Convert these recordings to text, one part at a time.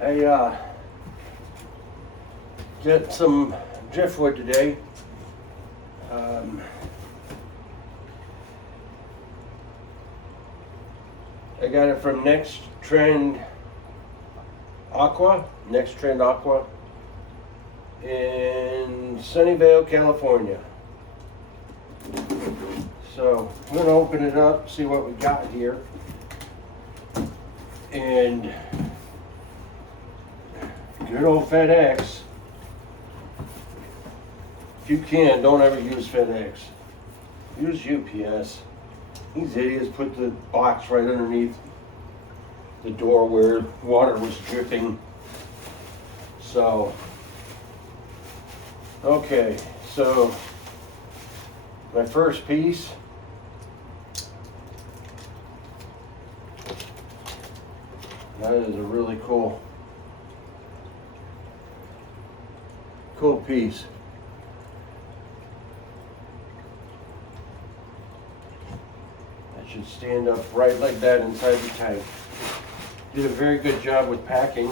I get some driftwood today. I got it from Next Trend Aqua in Sunnyvale, California. So I'm gonna open it up, see what we got here. And good old FedEx. If you can, don't ever use FedEx. Use UPS. These idiots put the box right underneath the door where water was dripping. So, okay, so my first piece. That is a really cool piece. That should stand up right like that inside the tank. Did a very good job with packing.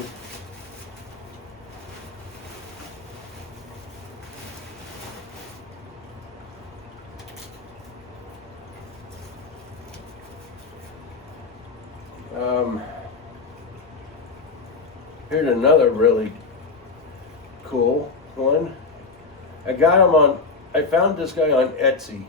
Here's another really cool one. I found this guy on Etsy.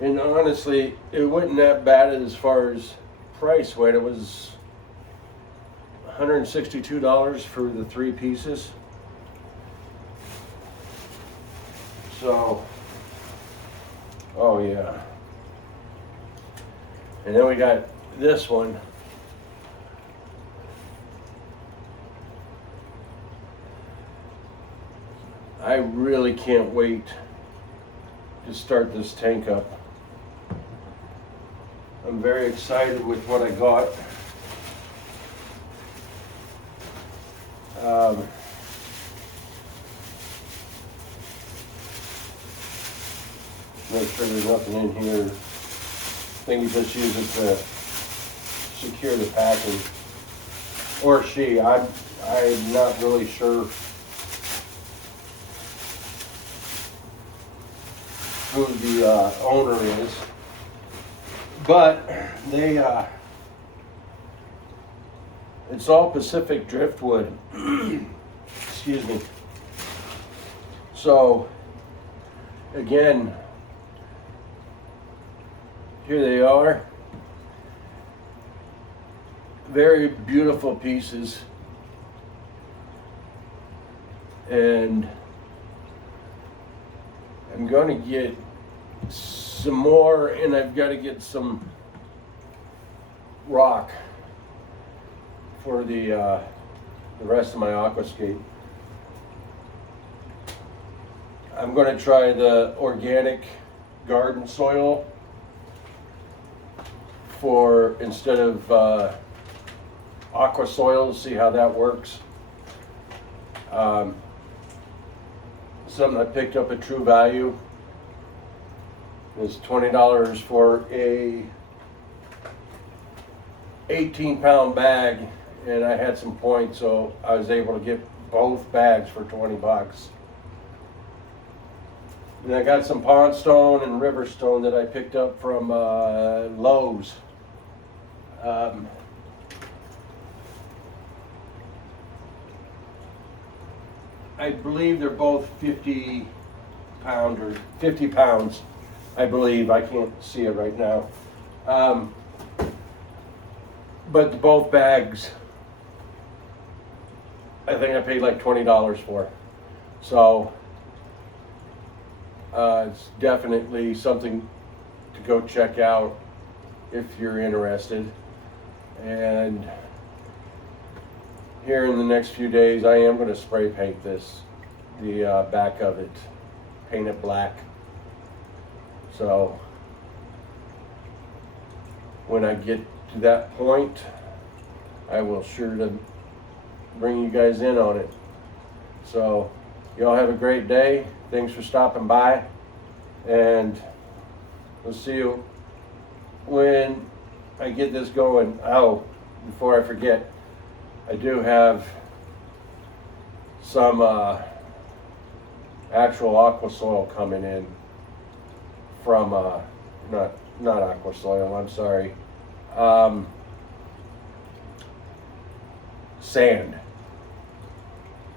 And honestly, it wasn't that bad as far as price went. It was $162 for the 3 pieces. So, oh yeah. And then we got this one. I really can't wait to start this tank up. I'm very excited with what I got. Make sure there's nothing in here. I think you just use it to secure the packing. Or she, I'm not really sure who the owner is. But they, it's all Pacific driftwood. Excuse me. So, again, here they are. Very beautiful pieces. And I'm going to get some more, and I've got to get some rock for the rest of my aquascape. I'm going to try the organic garden soil for instead of aqua soil, see how that works. Something I picked up at True Value. It's $20 for a 18-pound bag, and I had some points, so I was able to get both bags for 20 bucks. And I got some pond stone and river stone that I picked up from Lowe's. I believe they're both 50 pounds. I believe. I can't see it right now. But both bags, I think I paid like $20 for. So it's definitely something to go check out if you're interested. And here in the next few days, I am going to spray paint the back of it, paint it black. So when I get to that point, I will sure to bring you guys in on it. So y'all have a great day. Thanks for stopping by, and we'll see you when I get this going, oh, before I forget, I do have some actual aqua soil coming in from not aqua soil, I'm sorry, sand,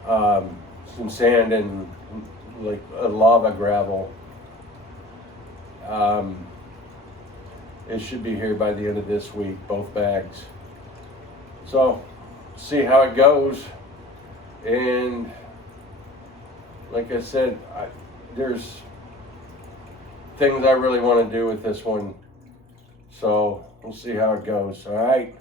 some sand and like a lava gravel. It should be here by the end of this week, both bags. So see how it goes. And like I said, there's things I really want to do with this one. So we'll see how it goes. All right.